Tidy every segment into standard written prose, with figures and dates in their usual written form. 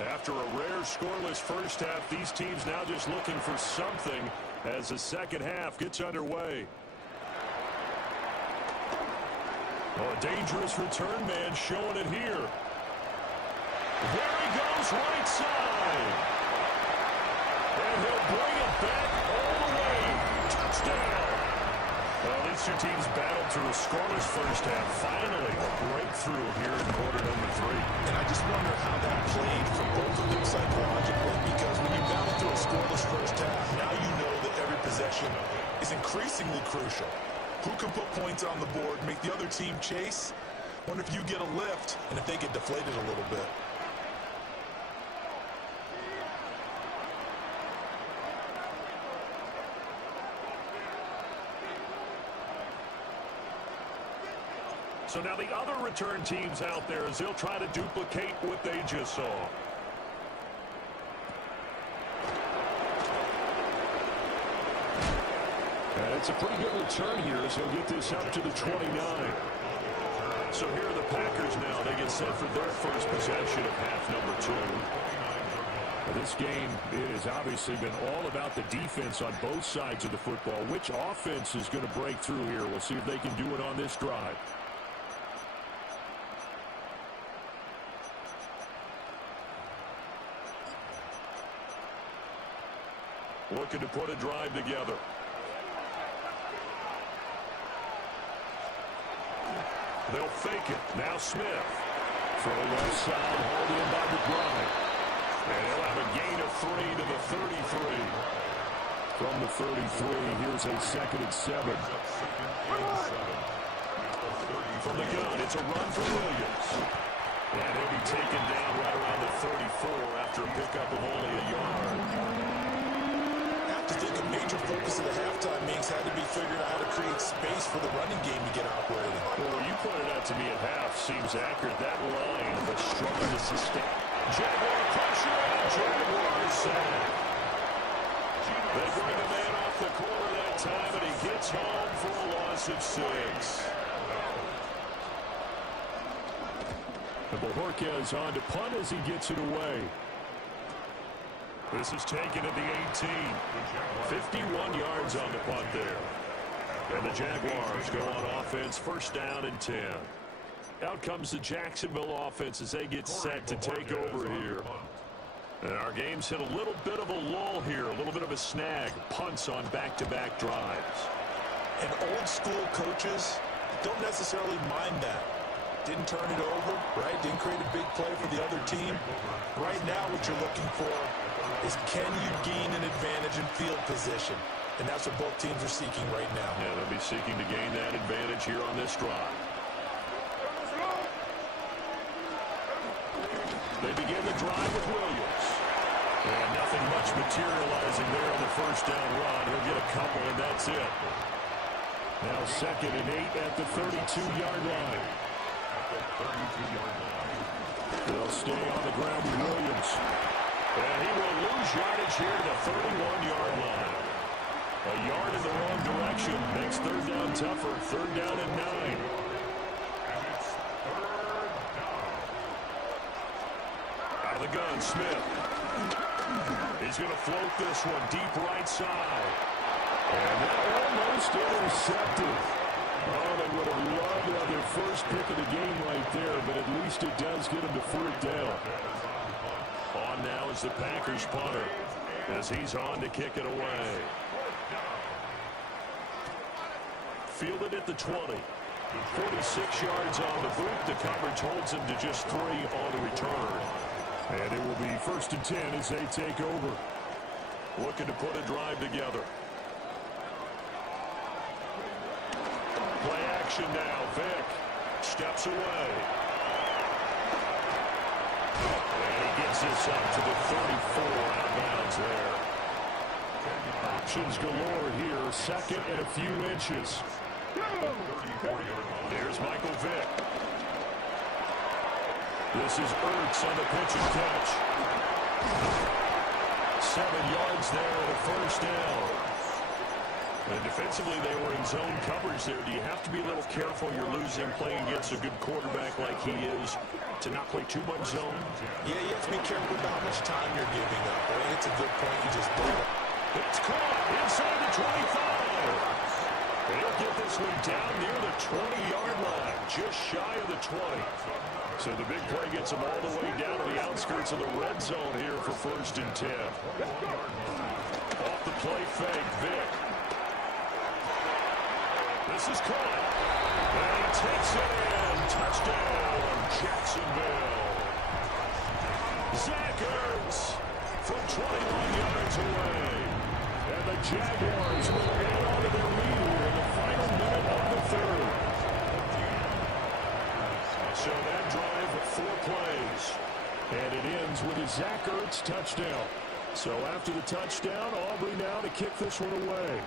After a rare scoreless first half, these teams now just looking for something as the second half gets underway. Oh, a dangerous return man showing it here. There he goes, right side. And he'll bring it back all the way. Touchdown. Well, these two teams battled through a scoreless first half. Finally, a breakthrough here in quarter number 3. And I just wonder how that played for both of them psychologically, because when you battle through a scoreless first half, now you know that every possession is increasingly crucial. Who can put points on the board, make the other team chase? Wonder if you get a lift and if they get deflated a little bit. So now the other return teams out there as they'll try to duplicate what they just saw. And it's a pretty good return here as he'll get this up to the 29. So here are the Packers now. They get set for their first possession of half number 2. This game has obviously been all about the defense on both sides of the football. Which offense is going to break through here? We'll see if they can do it on this drive. Looking to put a drive together. They'll fake it. Now Smith. Throw left side, hauled in by McBride. And he'll have a gain of 3 to the 33. From the 33, here's a 2nd and 7. From the gun, it's a run for Williams. And he'll be taken down right around the 34 after a pickup of only a yard. I think a major focus of the halftime meetings had to be figuring out how to create space for the running game to get operating. Well, what you pointed out to me at half seems accurate. That line was struggle to sustain. Jaguar pressure, and Jaguars sack. They bring the man off the corner that time, and he gets home for a loss of 6. And Bojorquez on to punt as he gets it away. This is taken at the 18. 51 yards on the punt there. And the Jaguars go on offense, first down and 10. Out comes the Jacksonville offense as they get set to take over here. And our game's hit a little bit of a lull here, a little bit of a snag. Punts on back-to-back drives. And old-school coaches don't necessarily mind that. Didn't turn it over, right? Didn't create a big play for the other team. Right now what you're looking for is can you gain an advantage in field position? And that's what both teams are seeking right now. Yeah, they'll be seeking to gain that advantage here on this drive. They begin the drive with Williams. And Nothing much materializing there on the first down run. He'll get a couple, and that's it. Now 2nd and 8 at the 32-yard line. They'll stay on the ground with Williams. And he will lose yardage here to the 31-yard line. A yard in the wrong direction makes 3rd down tougher. 3rd down and 9. Out of the gun, Smith. He's going to float this one deep right side. And that almost intercepted. Oh, they would have loved to have their first pick of the game right there, but at least it does get them to 4th down. On now is the Packers punter as he's on to kick it away. Fielded at the 20. 46 yards on the boot. The coverage holds him to just 3 on the return. And it will be 1st and 10 as they take over. Looking to put a drive together. Play action now. Vick steps away. And he gets this up to the 34 out of bounds there. Options galore here. 2nd and a few inches. There's Michael Vick. This is Ertz on the pitch and catch. 7 yards there and a 1st down. And defensively, they were in zone coverage there. Do you have to be a little careful? You're losing playing against a good quarterback like he is to not play too much zone? Yeah, you have to be careful about how much time you're giving up. I mean, it's a good point. You just blew it. It's caught inside the 25. And he'll get this one down near the 20-yard line, just shy of the 20. So the big play gets him all the way down to the outskirts of the red zone here for 1st and 10. Off the play fake, Vick. This is caught. And he takes it in. Touchdown, Jacksonville. Zach Ertz from 21 yards away. And the Jaguars will add on to their lead here in the final minute of the 3rd. So that drive, 4 plays. And it ends with a Zach Ertz touchdown. So after the touchdown, Aubrey now to kick this one away.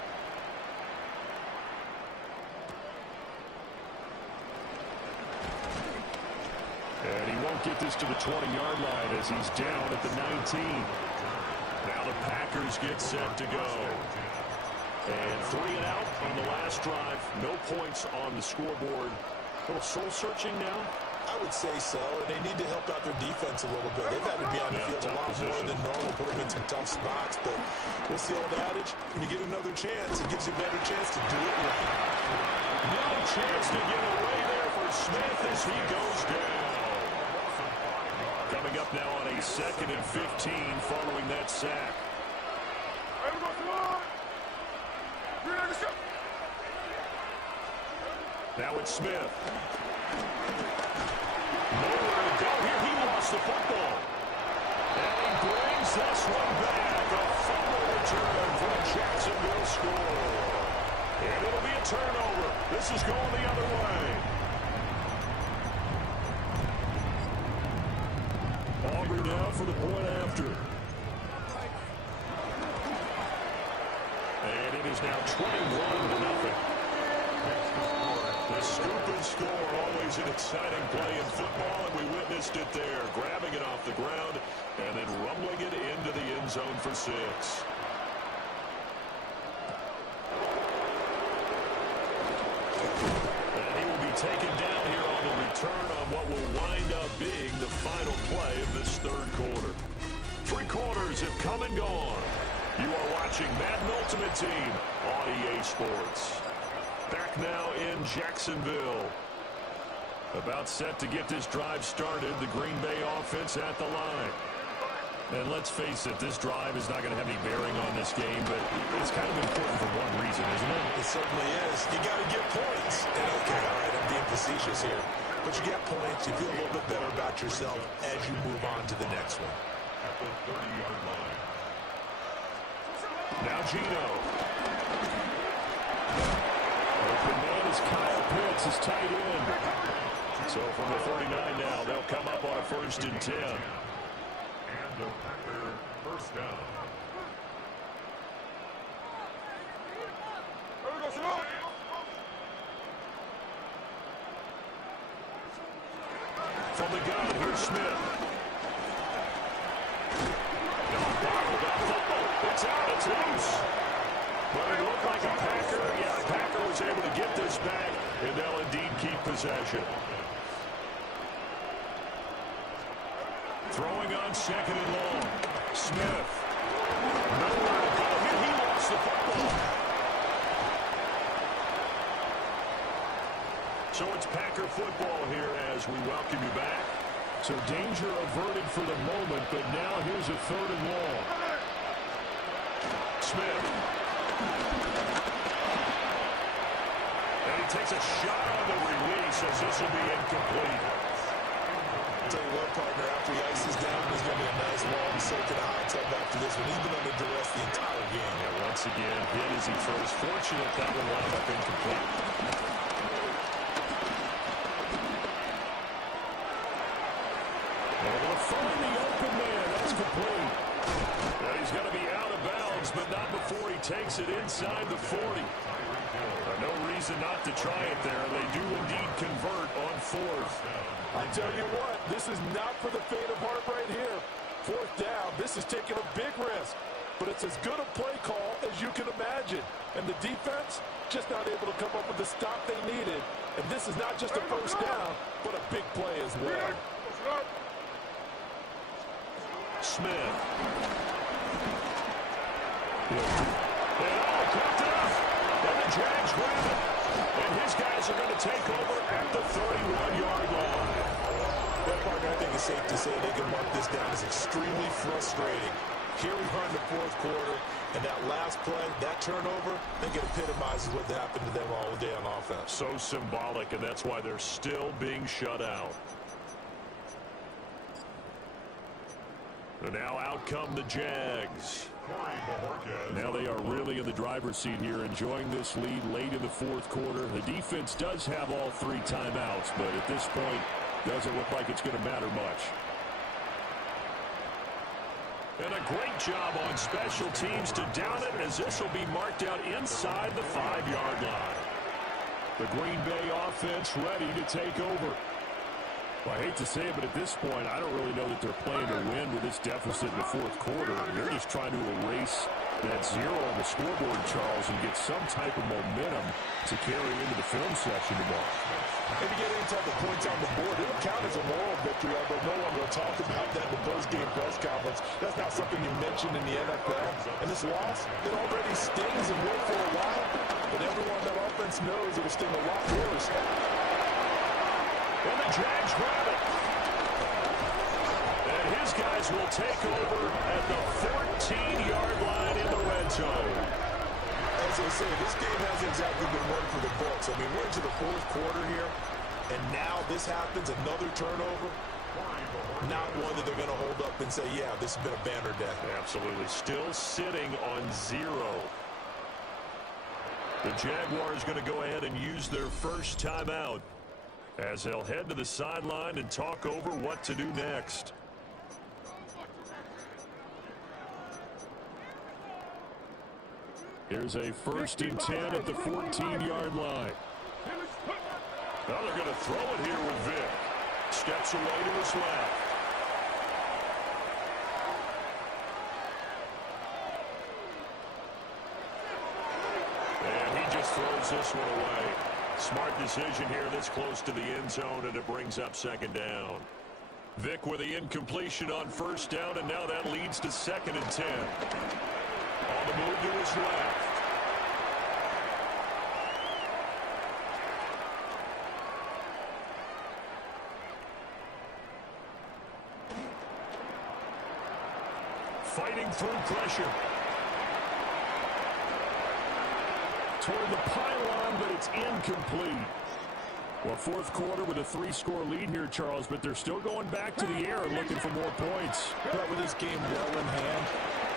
And he won't get this to the 20-yard line as he's down at the 19. Now the Packers get set to go. And 3 and out on the last drive. No points on the scoreboard. A little soul-searching now? I would say so, and they need to help out their defense a little bit. They've had to be on the field a lot more than normal, put them in some tough spots. But what's the old adage? When you get another chance, it gives you a better chance to do it right. No chance to get away there for Smith as he goes down. Coming up now on a 2nd and 15 following that sack. Now it's Smith. Nowhere to go here. He lost the football. And he brings this one back. A fumble return for a Jacksonville score. And it'll be a turnover. This is going the other way. Auburn now for the point after. And it is now 21-0. The scoop and score, always an exciting play in football, and we witnessed it there, grabbing it off the ground and then rumbling it into the end zone for 6. And he will be taken down here on the return on what will wind up being the final play of this 3rd quarter. 3 quarters have come and gone. You are watching Madden Ultimate Team on EA Sports. Back now in Jacksonville. About set to get this drive started. The Green Bay offense at the line. And let's face it, this drive is not going to have any bearing on this game, but it's kind of important for one reason, isn't it? It certainly is. You got to get points. And okay, all right, I'm being facetious here. But you get points, you feel a little bit better about yourself as you move on to the next one. At the 30-yard line. Now Gino. Open man is Kyle Pitts, his tight end. So from the 39 now, they'll come up on a 1st and 10. the Packer first down. From the gun, here's Smith. It's out, it's loose. But it looked like a Packer. Yeah, the Packer was able to get this back, and they'll indeed keep possession. Throwing on second and long. Smith. Nowhere to go. He lost the football. So it's Packer football here as we welcome you back. So danger averted for the moment, but now here's a third and long. Smith. And he takes a shot on the release as this will be incomplete. Tell you what, partner, after he ices down, there's going to be a nice long soaking hot tub after this one. He's been under duress the entire game. Yeah, once again, hit as he throws. Fortunate that one wound up incomplete. Able to find the open man. That's complete. And he's going to be out of bounds, but not before he takes it inside the 40. No reason not to try it there. They do indeed convert on fourth. I tell you what, this is not for the faint of heart right here. Fourth down, this is taking a big risk. But it's as good a play call as you can imagine. And the defense just not able to come up with the stop they needed. And this is not just a first down, but a big play as well. Smith. Cracked it up. And the Jags grab it. And his guys are going to take over at the 31-yard line. Well, partner, I think it's safe to say they can mark this down as extremely frustrating. Here we are in the fourth quarter, and that last play, that turnover, I think it epitomizes what happened to them all day on offense. So symbolic, and that's why they're still being shut out. And now out come the Jags. Now they are really in the driver's seat here, enjoying this lead late in the fourth quarter. The defense does have all three timeouts, but at this point, doesn't look like it's going to matter much. And a great job on special teams to down it, as this will be marked out inside the 5-yard line. The Green Bay offense ready to take over. Well, I hate to say it, but at this point, I don't really know that they're playing to win with this deficit in the fourth quarter. They're just trying to erase that zero on the scoreboard, Charles, and get some type of momentum to carry into the film section tomorrow. If you get any type of points on the board, it'll count as a moral victory, although no one will talk about that in the post-game press conference. That's not something you mentioned in the NFL. And this loss, it already stings and will for a while, but everyone on that offense knows it will sting a lot worse. And the Jags grab it. And his guys will take over at the 14-yard line in the red zone. As I say, this game hasn't exactly been one for the books. I mean, we're into the fourth quarter here, and now this happens, another turnover. Not one that they're going to hold up and say, yeah, this has been a banner day. Absolutely. Still sitting on 0. The Jaguars going to go ahead and use their first timeout, as they'll head to the sideline and talk over what to do next. Here's a 1st and 10 at the 14-yard line. Now they're going to throw it here with Vic. Steps away to his left. And he just throws this one away. Smart decision here this close to the end zone, and it brings up 2nd down. Vic with the incompletion on 1st down, and now that leads to 2nd and 10. On the move to his left. Fighting through pressure. Toward the pylon, but it's incomplete. Well, fourth quarter with a 3-score lead here, Charles, but they're still going back to the air and looking for more points. But with this game well in hand,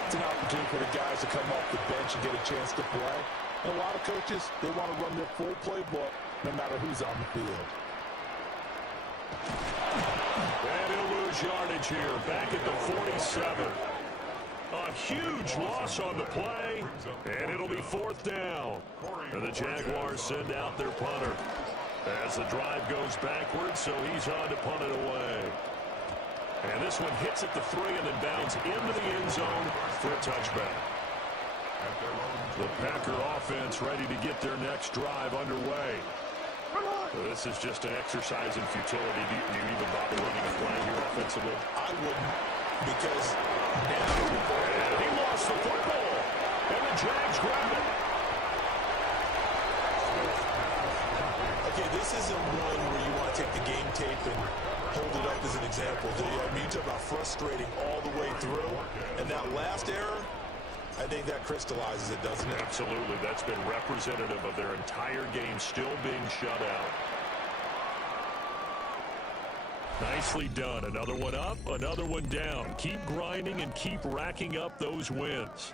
it's an opportunity for the guys to come off the bench and get a chance to play. And a lot of coaches, they want to run their full playbook no matter who's on the field. And he'll lose yardage here, back at the 47. A huge loss on the play, and it'll be fourth down. And the Jaguars send out their punter as the drive goes backwards, so he's on to punt it away. And this one hits at the 3 and then bounds into the end zone for a touchback. The Packer offense ready to get their next drive underway. This is just an exercise in futility. Do you even bother running a play here offensively? I wouldn't, because now... And he lost the football, and the Jags grab it. Okay, this isn't one where you want to take the game tape and hold it up as an example, do you? I mean, you talk about frustrating all the way through, and that last error, I think that crystallizes it, doesn't it? Absolutely. That's been representative of their entire game still being shut out. Nicely done. Another one up, another one down. Keep grinding and keep racking up those wins.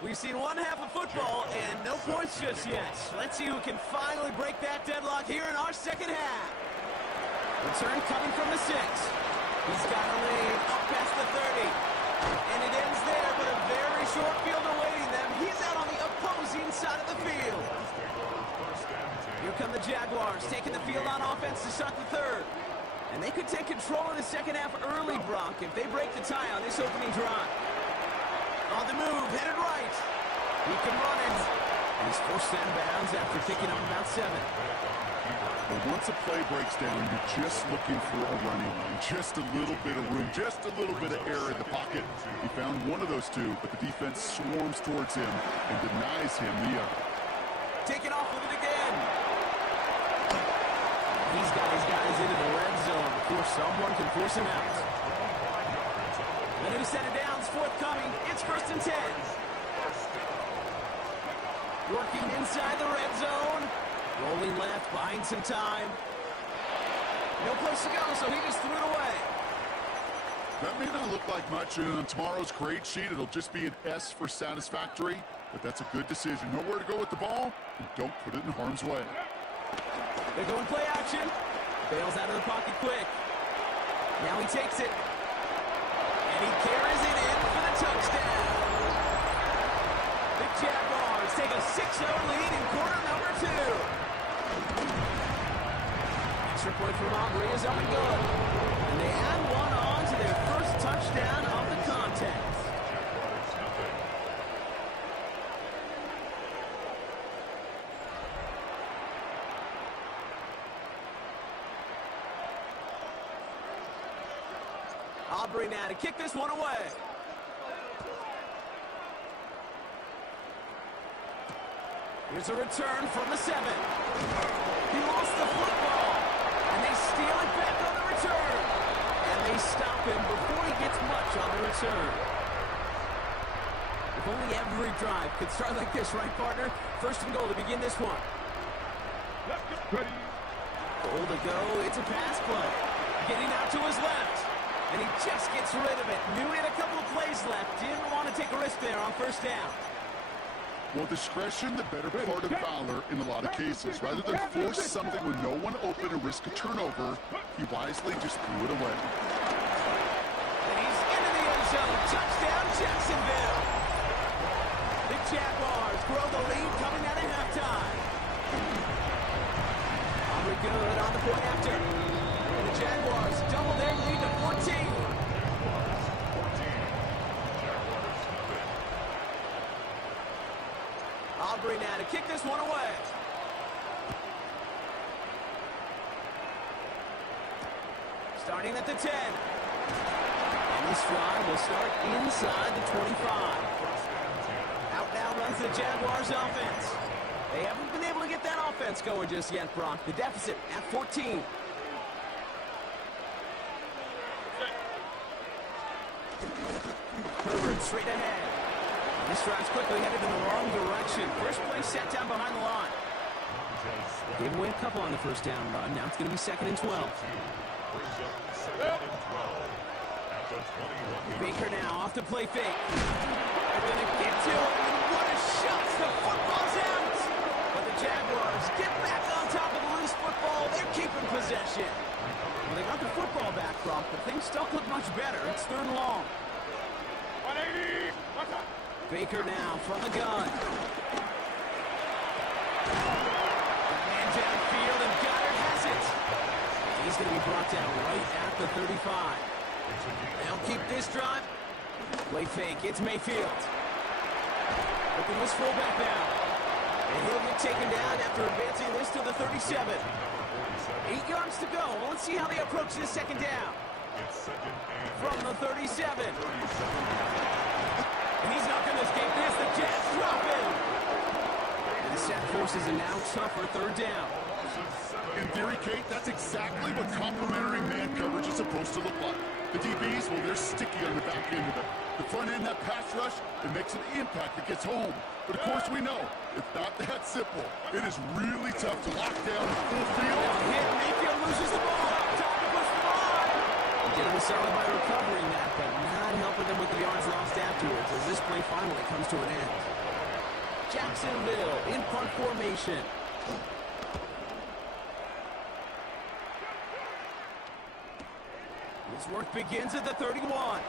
We've seen one half of football and no points just yet. Let's see who can finally break that deadlock here in our second half. Return coming from the 6. He's got a lead up past the 30. And it ends there, but a very short field awaiting them. He's out on the opposing side of the field. Here come the Jaguars, taking the field on offense to start the third. And they could take control of the second half early, Brock, if they break the tie on this opening drive. On the move, headed right. He can run it. And he's forced out of bounds after picking up about 7. But once a play breaks down, you're just looking for a running lane. Just a little bit of room, just a little bit of air in the pocket. He found one of those two, but the defense swarms towards him and denies him the other. Taking off with it again. He's got his guys into the red zone before someone can force him out. A new set of downs forthcoming. It's 1st and 10. Working inside the red zone. Rolling left, buying some time. No place to go, so he just threw it away. That may not look like much, and on tomorrow's grade sheet, it'll just be an S for satisfactory, but that's a good decision. Nowhere to go with the ball, and don't put it in harm's way. They're going play action. Bails out of the pocket quick. Now he takes it. And he carries it in for the touchdown. The Jaguars take a 6-0 lead in quarter number 2. Extra point from Aubrey is up and good. And they add one on to their first touchdown of the contest. Aubrey now to kick this one away. Here's a return from the 7. He lost the football, and they steal it back on the return. And they stop him before he gets much on the return. If only every drive could start like this, right, partner? First and goal to begin this one. Goal to go. It's a pass play. Getting out to his left. And he just gets rid of it. Knew he had a couple of plays left. Didn't want to take a risk there on first down. Well, discretion, the better part of valor in a lot of cases. Rather than force something with no one open and risk a turnover, he wisely just threw it away. And he's into the end zone. Touchdown, Jacksonville. The Jaguars grow the lead coming out of halftime. Aubrey good on the point after. And the Jaguars double their lead to 14. Aubrey now to kick this one away. Starting at the 10. And this drive will start inside the 25. Out now runs the Jaguars offense. They haven't been able to get that offense going just yet, Brock. The deficit at 14. Herbert straight ahead. This drive's quickly headed in the wrong direction. First play set down behind the line. Gave away a couple on the first down run. Now it's going to be 2nd and 12. Baker now off the play fake. They're going to get to it. What a shot. The football's out. But the Jaguars get back on top of the loose football. They're keeping possession. Well, they got the football back, Brock, but things don't look much better. It's 3rd and long. 180. Baker now from the gun. Man downfield, and Goddard has it. He's going to be brought down right at the 35. They'll keep this drive. Play fake. It's Mayfield. Looking to his fullback now. And he'll get taken down after advancing this to the 37. 8 yards to go. Well, let's see how they approach this 2nd down. From the 37. And he's not going to escape this. The Jets drop him. And the set forces a now tougher 3rd down. In theory, Kate, that's exactly what complementary man coverage is supposed to look like. The DBs, well, they're sticky on the back end of it. The front end, that pass rush, it makes an impact that gets home. But of course we know, it's not that simple. It is really tough to lock down the full field. Hit, Mayfield loses the ball. Time to push the line. Getting the solid by recovering that, but not helping them with the yards lost afterwards as this play finally comes to an end. Jacksonville in punt formation. His work begins at the 31.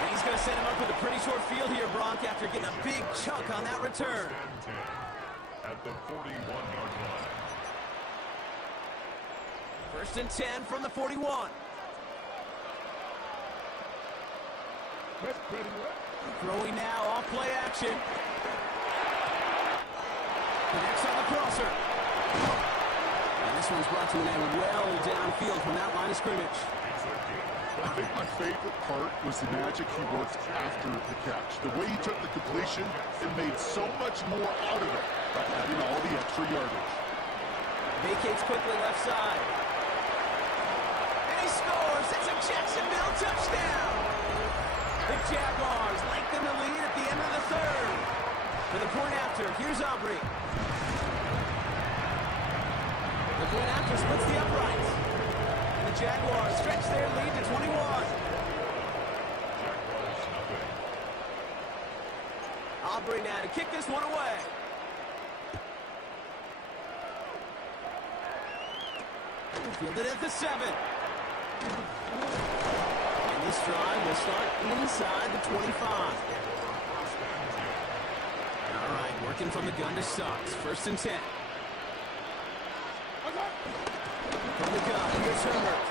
And he's going to set him up with a pretty short field here, Brock, after getting a big chunk on that return. At the 41-yard line. 1st and 10 from the 41. Throwing now off play action. Connects on the crosser. And this one's brought to an end well downfield from that line of scrimmage. I think my favorite part was the magic he worked after the catch. The way he took the completion, it made so much more out of it by adding all the extra yardage. Vacates quickly left side. And he scores. It's a Jacksonville touchdown. The Jaguars lengthen the lead at the end of the 3rd. For the point after, here's Aubrey. The point after splits the uprights. And the Jaguars stretch their lead to 21. Aubrey now to kick this one away. Fielded at the 7. And this drive will start inside the 25. All right, working from the gun to Suggs. 1st and 10. From the gun, here's Herbert.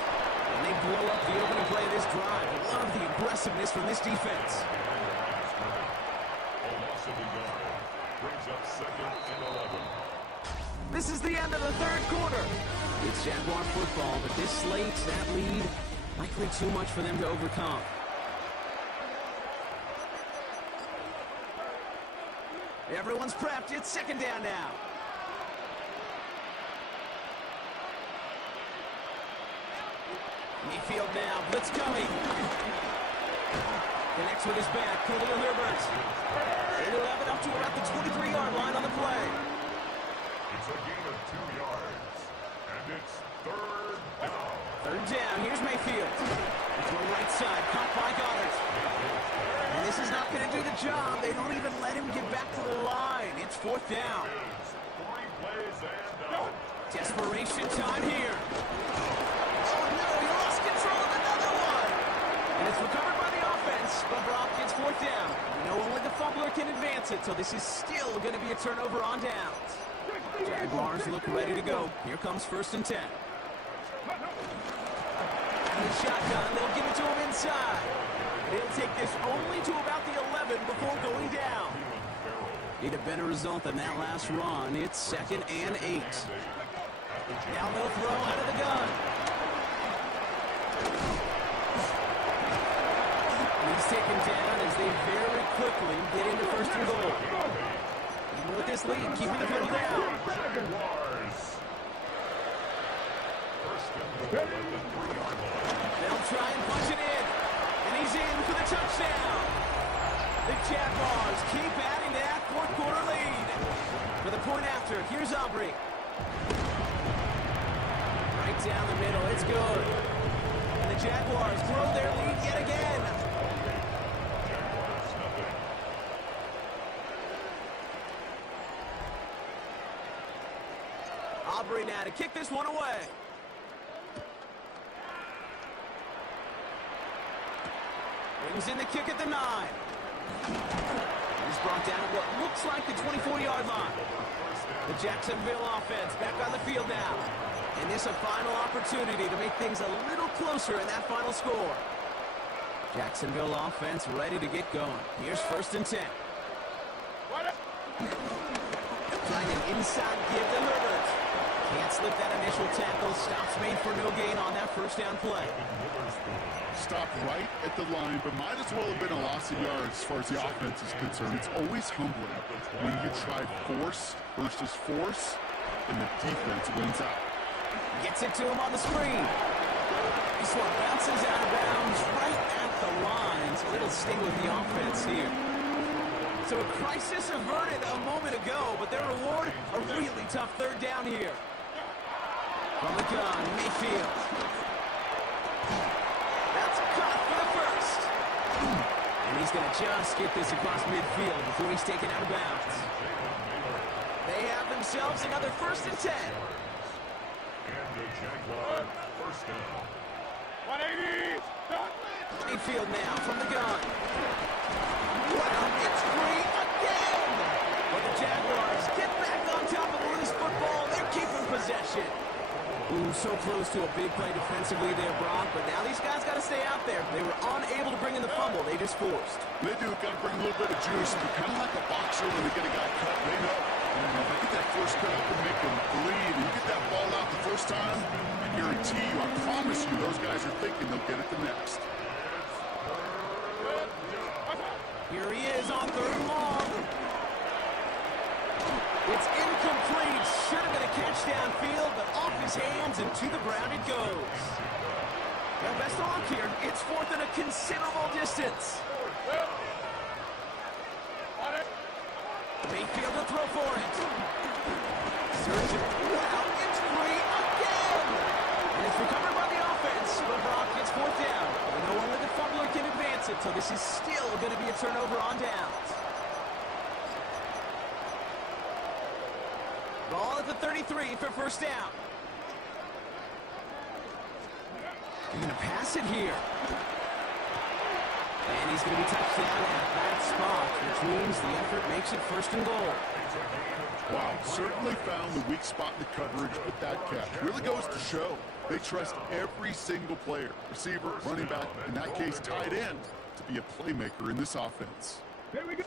And they blow up the opening play of this drive. I love the aggressiveness from this defense. A loss of a yard. Brings up 2nd and 11. This is the end of the third quarter. It's Jaguar football, but this slates that lead likely too much for them to overcome. Everyone's prepped. It's second down now. Mayfield now. Blitz coming. Connects with his back. Khalil Herbert. 11 up to about the 23-yard line on the play. It's a gain of 2 yards. And it's third down. Third down. Here's Mayfield. Throw right side. Caught by Goddard. And this is not going to do the job. They don't even let him get back to the line. It's fourth down. 3 plays and out. Desperation time here. Oh, no. He lost control of another one. And it's recovered by the offense. But Brock gets fourth down. No, only the fumbler can advance it, so this is still going to be a turnover on downs. Jaguars look ready to go. Here comes first and 10. And the shotgun, they'll give it to him inside. They'll take this only to about the 11 before going down. Need a better result than that last run. It's second and 8. Now they'll throw out of the gun. He's taken down as they very quickly get into first and goal. Even with this lead, keeping the field down. They'll try and punch it in. And he's in for the touchdown. The Jaguars keep adding to that fourth quarter lead. For the point after, here's Aubrey. Right down the middle, it's good. And the Jaguars grow their lead yet again. Aubrey now to kick this one away. Brings in the kick at the 9. He's brought down at what looks like the 24-yard line. The Jacksonville offense back on the field now. And this a final opportunity to make things a little closer in that final score. Jacksonville offense ready to get going. Here's first and 10. Trying an inside give to Herbert. Can't slip that initial tackle. Stops made for no gain on that first down play. Stopped right at the line, but might as well have been a loss of yards as far as the offense is concerned. It's always humbling when you try force versus force, and the defense wins out. Gets it to him on the screen. This one bounces out of bounds right at the lines. A little sting with the offense here. So a crisis averted a moment ago, but their reward, a really tough third down here. From the gun, Mayfield. That's caught for the first. And he's going to just get this across midfield before he's taken out of bounds. They have themselves another first and 10. And the Jaguar first down. 180. Mayfield now from the gun. Well, it's free again. But the Jaguars get back on top of the loose football. They're keeping possession. Ooh, so close to a big play defensively there, Brock. But now these guys got to stay out there. They were unable to bring in the fumble. They just forced. They do got to bring a little bit of juice. They're kind of like a boxer when they get a guy cut. They know. If they get that first cut up and make them bleed, and you get that ball out the first time, I guarantee you, I promise you, those guys are thinking they'll get it the next. Here he is on third and long. It's incomplete. Should have been a catch downfield, but off his hands and to the ground it goes. Well, best of luck here. It's fourth and a considerable distance. Mayfield will throw for it. Surgeon. Wow, it's free again. And it's recovered by the offense. But Brock gets fourth down. And no one with the fumbler can advance it, so this is still going to be a turnover on downs. Ball at the 33 for first down. They're going to pass it here. And he's going to be touched down at that spot, which means the effort makes it first and goal. Wow, certainly found the weak spot in the coverage with that catch. Really goes to show they trust every single player, receiver, running back, in that case tight end, to be a playmaker in this offense. Here we go.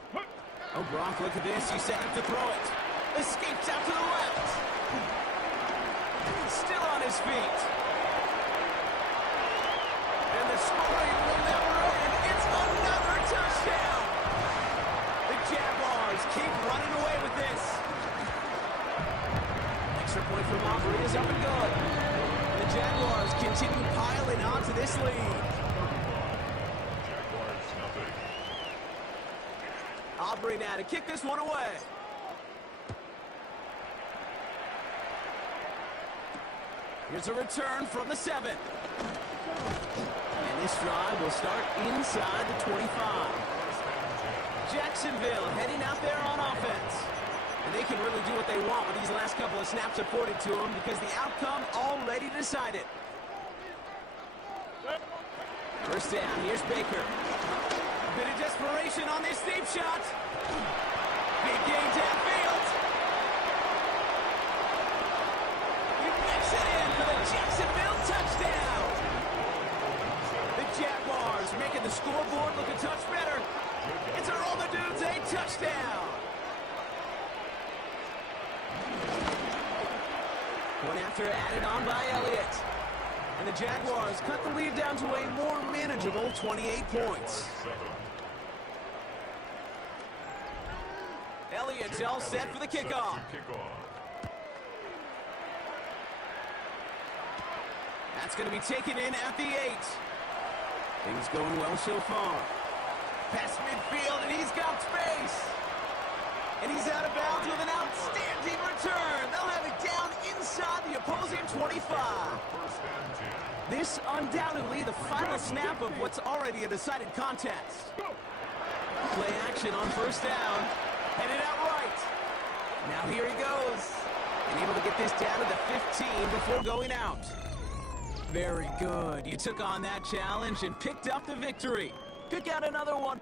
Oh, Brock, look at this. He's set up to throw it. Escapes out to the left. Still on his feet. And the scoring will never end. It's another touchdown. The Jaguars keep running away with this. Extra point from Aubrey is up and good. And the Jaguars continue piling onto this lead. Aubrey now to kick this one away. Here's a return from the 7. And this drive will start inside the 25. Jacksonville heading out there on offense. And they can really do what they want with these last couple of snaps afforded to them because the outcome already decided. First down, here's Baker. A bit of desperation on this deep shot. Big gain downfield. He whips it in for the Jacksonville touchdown. The Jaguars making the scoreboard look a touch better. It's a roll the dudes, a touchdown. One after added on by Elliott. And the Jaguars cut the lead down to a more manageable 28 points. Elliott's all set for the kickoff. That's going to be taken in at the 8. Things going well so far. Past midfield, and he's got space. And he's out of bounds with an outstanding return. They'll have it down inside the opposing 25. This undoubtedly the final snap of what's already a decided contest. Play action on first down. Headed out right. Now here he goes. And able to get this down to the 15 before going out. Very good. You took on that challenge and picked up the victory. Pick out another one.